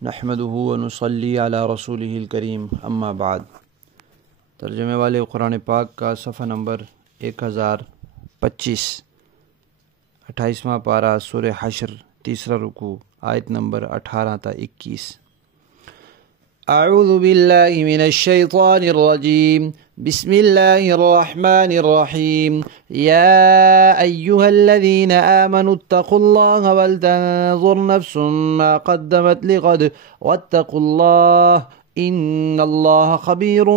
نحمده ونصلي على رسوله الکریم اما بعد۔ ترجمے والے قرآن پاک کا صفحہ نمبر 1025، 28واں پارہ سورہ حشر، تیسرا رکوع، آیت نمبر 18 تا 21۔ اعوذ باللہ من الشیطان الرجیم، بسم اللہ الرحمن الرحیم۔ یا ایہا الذین آمنوا اتقوا اللہ ولتنظر نفس ما قدمت لغد واتقوا اللہ ان اللہ خبیر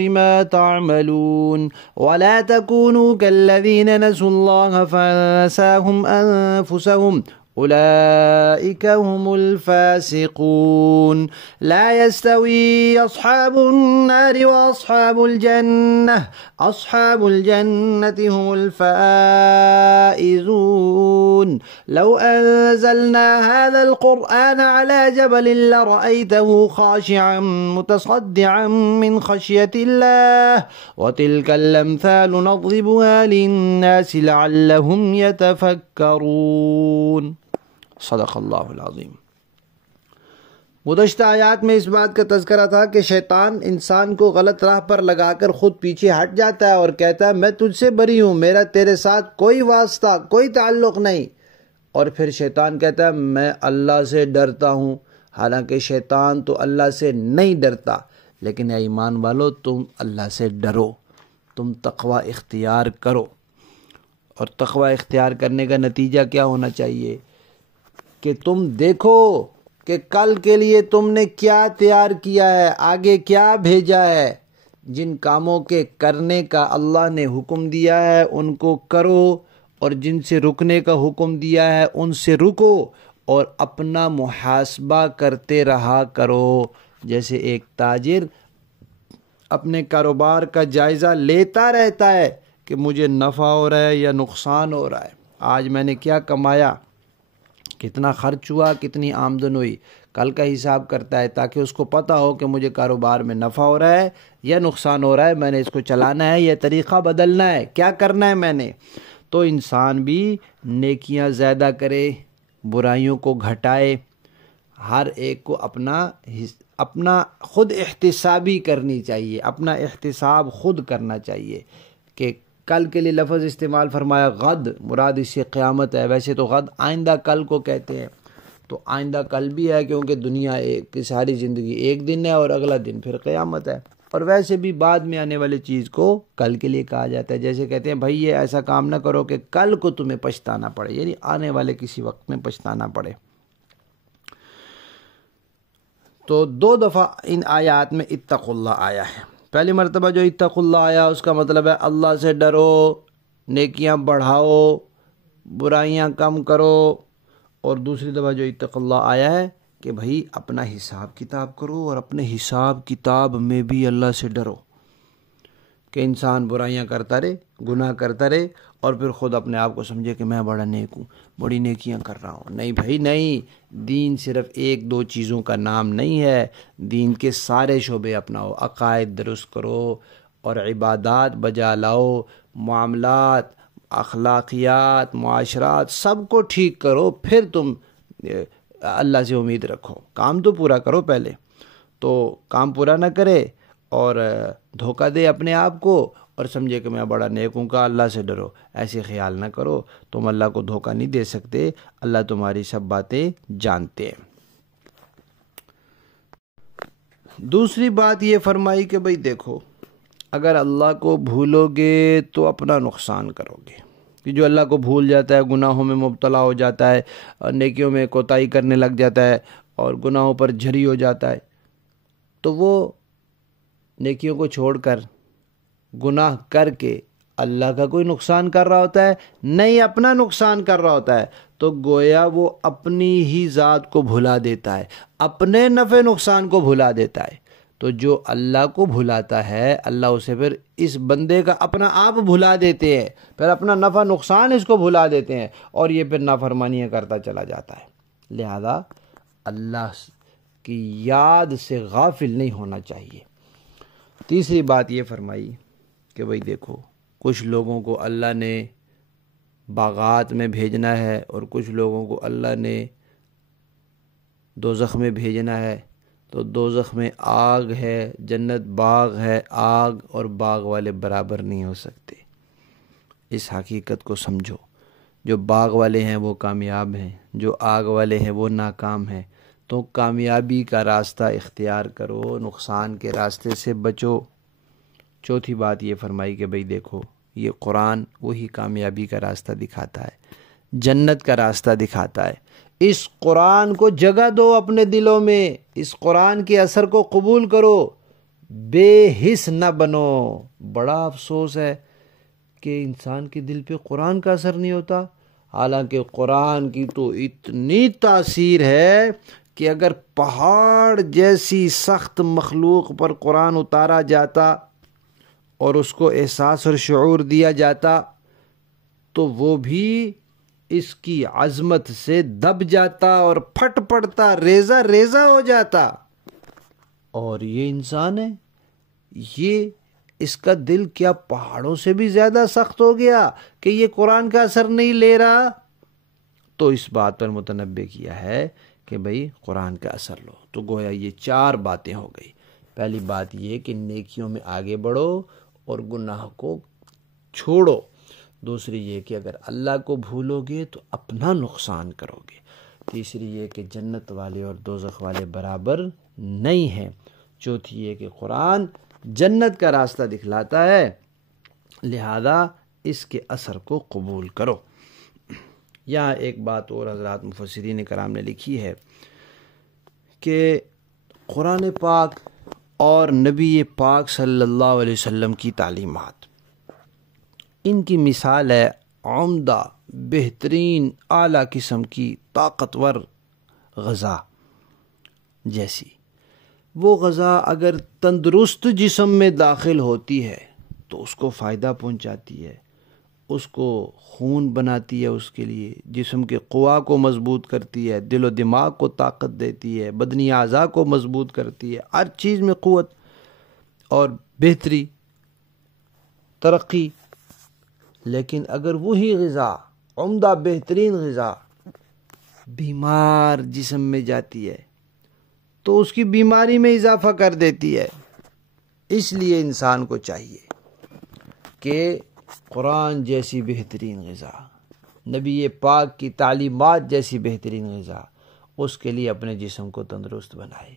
بما تعملون ولا تکونوا كالذین نسوا اللہ فانساهم انفسهم أولئك هم الفاسقون لا يستوي أصحاب النار وأصحاب الجنة أصحاب الجنة هم الفائزون لو أنزلنا هذا القرآن على جبل لرأيته خاشعا متصدعا من خشية الله وتلك الأمثال نضربها للناس لعلهم يتفكرون۔ صدق اللہ العظیم۔ گزشتہ آیات میں اس بات کا تذکرہ تھا کہ شیطان انسان کو غلط راہ پر لگا کر خود پیچھے ہٹ جاتا ہے اور کہتا ہے میں تجھ سے بری ہوں، میرا تیرے ساتھ کوئی واسطہ، کوئی تعلق نہیں، اور پھر شیطان کہتا ہے میں اللہ سے ڈرتا ہوں، حالانکہ شیطان تو اللہ سے نہیں ڈرتا۔ لیکن اے ایمان والو، تم اللہ سے ڈرو، تم تقوی اختیار کرو، اور تقوی اختیار کرنے کا نتیجہ کیا ہونا چاہیے کہ تم دیکھو کہ کل کے لیے تم نے کیا تیار کیا ہے، آگے کیا بھیجا ہے۔ جن کاموں کے کرنے کا اللہ نے حکم دیا ہے ان کو کرو، اور جن سے رکنے کا حکم دیا ہے ان سے رکو، اور اپنا محاسبہ کرتے رہا کرو۔ جیسے ایک تاجر اپنے کاروبار کا جائزہ لیتا رہتا ہے کہ مجھے نفع ہو رہا ہے یا نقصان ہو رہا ہے، آج میں نے کیا کمایا، کتنا خرچ ہوا، کتنی آمدن ہوئی، کل کا حساب کرتا ہے تاکہ اس کو پتہ ہو کہ مجھے کاروبار میں نفع ہو رہا ہے یا نقصان ہو رہا ہے، میں نے اس کو چلانا ہے یا طریقہ بدلنا ہے، کیا کرنا ہے میں نے۔ تو انسان بھی نیکیاں زیادہ کرے، برائیوں کو گھٹائے، ہر ایک کو اپنا خود احتسابی کرنی چاہیے، اپنا احتساب خود کرنا چاہیے کہ کل کے لیے لفظ استعمال فرمایا غد، مراد اس سے قیامت ہے۔ ویسے تو غد آئندہ کل کو کہتے ہیں، تو آئندہ کل بھی ہے کیونکہ دنیا کی ساری زندگی ایک دن ہے اور اگلا دن پھر قیامت ہے، اور ویسے بھی بعد میں آنے والی چیز کو کل کے لیے کہا جاتا ہے۔ جیسے کہتے ہیں بھائی یہ ایسا کام نہ کرو کہ کل کو تمہیں پچھتانا پڑے، یعنی آنے والے کسی وقت میں پچھتانا پڑے۔ تو 2 دفعہ ان آیات میں اتقوا اللہ آیا ہے۔ پہلی مرتبہ جو اتقوا اللہ آیا اس کا مطلب ہے اللہ سے ڈرو، نیکیاں بڑھاؤ، برائیاں کم کرو، اور دوسری دفعہ جو اتقوا اللہ آیا ہے کہ بھائی اپنا حساب کتاب کرو، اور اپنے حساب کتاب میں بھی اللہ سے ڈرو کہ انسان برائیاں کرتا رہے، گناہ کرتا رہے، اور پھر خود اپنے آپ کو سمجھے کہ میں بڑا نیک ہوں، بڑی نیکیاں کر رہا ہوں۔ نہیں بھائی نہیں، دین صرف 1-2 چیزوں کا نام نہیں ہے، دین کے سارے شعبے اپناؤ، عقائد درست کرو اور عبادات بجا لاؤ، معاملات، اخلاقیات، معاشرات سب کو ٹھیک کرو، پھر تم اللہ سے امید رکھو۔ کام تو پورا کرو پہلے، تو کام پورا نہ کرے اور دھوکہ دے اپنے آپ کو اور سمجھے کہ میں بڑا نیک ہوں، کا اللہ سے ڈرو، ایسے خیال نہ کرو، تم اللہ کو دھوکہ نہیں دے سکتے، اللہ تمہاری سب باتیں جانتے ہیں۔ دوسری بات یہ فرمائی کہ بھئی دیکھو، اگر اللہ کو بھولو گے تو اپنا نقصان کرو گے، کہ جو اللہ کو بھول جاتا ہے، گناہوں میں مبتلا ہو جاتا ہے، نیکیوں میں کوتاہی کرنے لگ جاتا ہے اور گناہوں پر جھری ہو جاتا ہے، تو وہ نیکیوں کو چھوڑ کر گناہ کر کے اللہ کا کوئی نقصان کر رہا ہوتا ہے؟ نہیں، اپنا نقصان کر رہا ہوتا ہے، تو گویا وہ اپنی ہی ذات کو بھلا دیتا ہے، اپنے نفع نقصان کو بھلا دیتا ہے۔ تو جو اللہ کو بھلاتا ہے، اللہ اسے پھر اس بندے کا اپنا آپ بھلا دیتے ہیں، پھر اپنا نفع نقصان اس کو بھلا دیتے ہیں، اور یہ پھر نافرمانیاں کرتا چلا جاتا ہے۔ لہذا اللہ کی یاد سے غافل نہیں ہونا چاہیے۔ تیسری بات یہ فرمائی کہ بھئی دیکھو، کچھ لوگوں کو اللہ نے باغات میں بھیجنا ہے اور کچھ لوگوں کو اللہ نے دوزخ میں بھیجنا ہے تو دوزخ میں آگ ہے، جنت باغ ہے، آگ اور باغ والے برابر نہیں ہو سکتے۔ اس حقیقت کو سمجھو، جو باغ والے ہیں وہ کامیاب ہیں، جو آگ والے ہیں وہ ناکام ہیں۔ تو کامیابی کا راستہ اختیار کرو، نقصان کے راستے سے بچو۔ چوتھی بات یہ فرمائی کہ بھئی دیکھو، یہ قرآن وہی کامیابی کا راستہ دکھاتا ہے، جنت کا راستہ دکھاتا ہے۔ اس قرآن کو جگہ دو اپنے دلوں میں، اس قرآن کے اثر کو قبول کرو، بے حس نہ بنو۔ بڑا افسوس ہے کہ انسان کے دل پہ قرآن کا اثر نہیں ہوتا، حالانکہ قرآن کی تو اتنی تاثیر ہے کہ اگر پہاڑ جیسی سخت مخلوق پر قرآن اتارا جاتا اور اس کو احساس اور شعور دیا جاتا تو وہ بھی اس کی عظمت سے دب جاتا اور پھٹ پڑتا، ریزہ ریزہ ہو جاتا۔ اور یہ انسان ہے، یہ اس کا دل کیا پہاڑوں سے بھی زیادہ سخت ہو گیا کہ یہ قرآن کا اثر نہیں لے رہا؟ تو اس بات پر متنبہ کیا ہے کہ بھئی قرآن کا اثر لو۔ تو گویا یہ 4 باتیں ہو گئی۔ پہلی بات یہ کہ نیکیوں میں آگے بڑھو اور گناہ کو چھوڑو۔ دوسری یہ کہ اگر اللہ کو بھولو گے تو اپنا نقصان کرو گے۔ تیسری یہ کہ جنت والے اور دوزخ والے برابر نہیں ہیں۔ چوتھی یہ کہ قرآن جنت کا راستہ دکھلاتا ہے، لہذا اس کے اثر کو قبول کرو۔ یہاں ایک بات اور حضرات مفسرین کرام نے لکھی ہے کہ قرآن پاک اور نبی پاک صلی اللہ علیہ وسلم کی تعلیمات، ان کی مثال ہے عمدہ، بہترین، اعلیٰ قسم کی طاقتور غذا جیسی۔ وہ غذا اگر تندرست جسم میں داخل ہوتی ہے تو اس کو فائدہ پہنچاتی ہے، اس کو خون بناتی ہے، اس کے لیے جسم کے قوا کو مضبوط کرتی ہے، دل و دماغ کو طاقت دیتی ہے، بدنی اعضاء کو مضبوط کرتی ہے، ہر چیز میں قوت اور بہتری، ترقی۔ لیکن اگر وہی غذا، عمدہ بہترین غذا، بیمار جسم میں جاتی ہے تو اس کی بیماری میں اضافہ کر دیتی ہے۔ اس لیے انسان کو چاہیے کہ قرآن جیسی بہترین غذا، نبی پاک کی تعلیمات جیسی بہترین غذا، اس کے لیے اپنے جسم کو تندرست بنائے،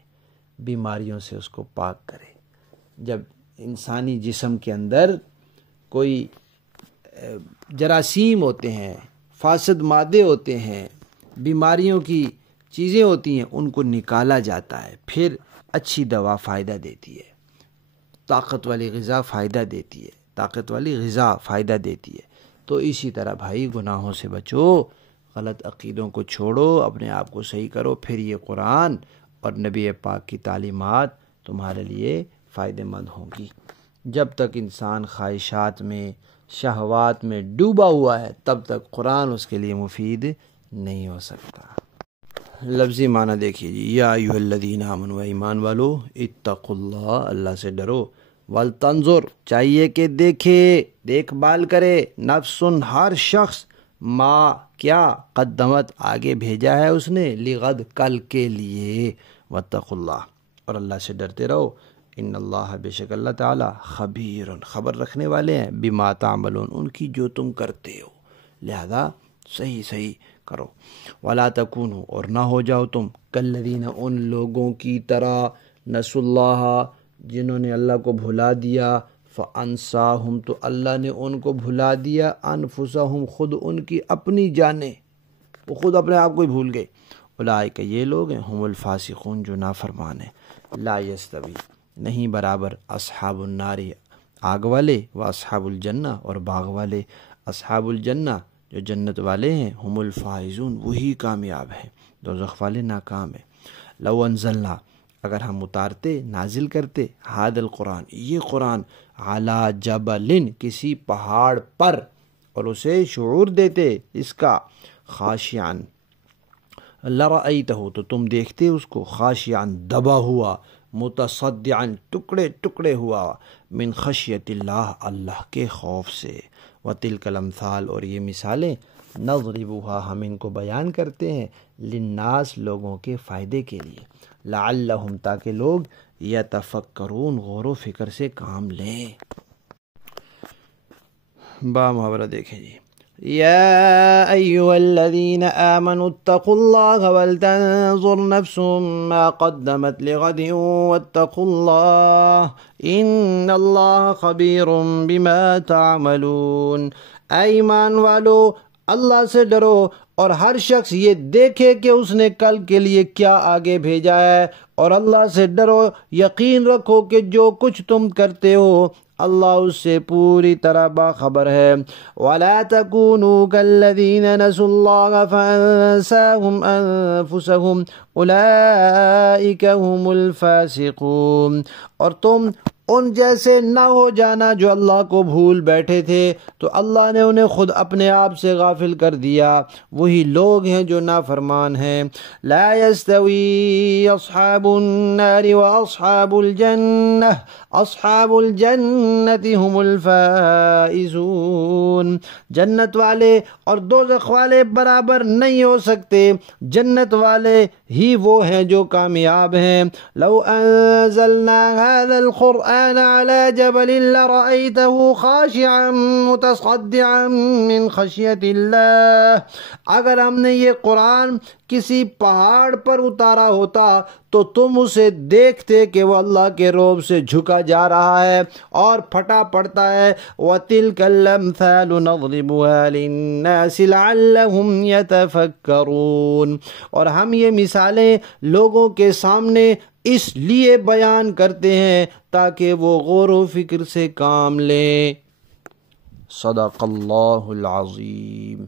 بیماریوں سے اس کو پاک کرے۔ جب انسانی جسم کے اندر کوئی جراثیم ہوتے ہیں، فاسد مادے ہوتے ہیں، بیماریوں کی چیزیں ہوتی ہیں، ان کو نکالا جاتا ہے، پھر اچھی دوا فائدہ دیتی ہے، طاقت والی غذا فائدہ دیتی ہے، طاقت والی غذا فائدہ دیتی ہے۔ تو اسی طرح بھائی گناہوں سے بچو، غلط عقیدوں کو چھوڑو، اپنے آپ کو صحیح کرو، پھر یہ قرآن اور نبی پاک کی تعلیمات تمہارے لیے فائدہ مند ہوں گی۔ جب تک انسان خواہشات میں، شہوات میں ڈوبا ہوا ہے تب تک قرآن اس کے لیے مفید نہیں ہو سکتا۔ لفظی معنی دیکھیے جی، یا ایھا الذین آمنوا، ایمان والو، اتقوا اللہ، اللہ سے ڈرو، ولتنظر، چاہیے کہ دیکھے، دیکھ بھال کرے، نفس، ہر شخص، ما، کیا، قدمت، آگے بھیجا ہے اس نے، لغد، کل کے لیے، واتقوا اللہ، اور اللہ سے ڈرتے رہو، ان اللہ، بے شک اللہ تعالیٰ، خبیر، خبر رکھنے والے ہیں، بما تعملون، ان کی جو تم کرتے ہو، لہذا صحیح کرو۔ ولا تکونوا، اور نہ ہو جاؤ تم، کالذین، ان لوگوں کی طرح، نسوا اللہ، جنہوں نے اللہ کو بھلا دیا، فانساہم، تو اللہ نے ان کو بھلا دیا، انفسہم، خود ان کی اپنی جانیں، وہ خود اپنے آپ کو ہی بھول گئے۔ اولئک، یہ لوگ ہیں، ہم الفاسقون، جو نافرمان ہیں۔ لا یستوی، نہیں برابر، اصحاب النار، آگ والے، و اصحاب الجنہ، اور باغ والے۔ اصحاب الجنہ، جو جنت والے ہیں، ہم الفائزون، وہی کامیاب ہیں، دوزخ والے ناکام ہیں۔ لو انزلنا، اگر ہم اتارتے، نازل کرتے، ہاد القرآن، یہ قرآن، علی جبل، کسی پہاڑ پر، اور اسے شعور دیتے اس کا، خاشعاً، لرأیتہ، تو تم دیکھتے اس کو، خاشعاً، دبا ہوا، متصدعاً، ٹکڑے ٹکڑے ہوا، من خشیت اللہ، اللہ کے خوف سے۔ وتلک الامثال، اور یہ مثالیں، نضربها ہم ان کو بیان کرتے ہیں للناس لوگوں کے فائدے کے لیے، لعلہم تاکہ لوگ یتفکرون غور و فکر سے کام لیں۔ با محاورہ دیکھیں جی، یا ایھا الذین آمنوا اتقوا اللہ ولتنظر نفس ما قدمت لغد واتقوا اللہ ان اللہ خبیر بما تعملون۔ اے ایمان والو، اللہ سے ڈرو اور ہر شخص یہ دیکھے کہ اس نے کل کے لیے کیا آگے بھیجا ہے، اور اللہ سے ڈرو، یقین رکھو کہ جو کچھ تم کرتے ہو اللہ اس سے پوری طرح باخبر ہے۔ وَلَا تَكُونُوا كَالَّذِينَ نَسُوا اللَّهَ فَأَنسَاهُمْ أَنفُسَهُمْ أُولَئِكَ هُمُ الْفَاسِقُونَ، اور تم ان جیسے نہ ہو جانا جو اللہ کو بھول بیٹھے تھے تو اللہ نے انہیں خود اپنے آپ سے غافل کر دیا، وہی لوگ ہیں جو نافرمان ہیں۔ لا يستوي اصحاب النار واصحاب الجنہ اصحاب الجنة هم الفائزون، جنت والے اور دوزخ والے برابر نہیں ہو سکتے، جنت والے ہی وہ ہیں جو کامیاب ہیں۔ لو انزلنا هذا القرآن على جبل لرأيته خاشعا متصدعا من خشية الله، اگر ہم نے یہ قرآن کسی پہاڑ پر اتارا ہوتا تو تم اسے دیکھتے کہ وہ اللہ کے روب سے جھکا جا رہا ہے اور پھٹا پڑتا ہے۔ وَتِلْكَ الْأَمْثَالُ نَضْرِبُهَا لِلنَّاسِ لَعَلَّهُمْ يَتَفَكَّرُونَ، اور ہم یہ مثالیں لوگوں کے سامنے اس لیے بیان کرتے ہیں تاکہ وہ غور و فکر سے کام لیں۔ صدق اللہ العظیم۔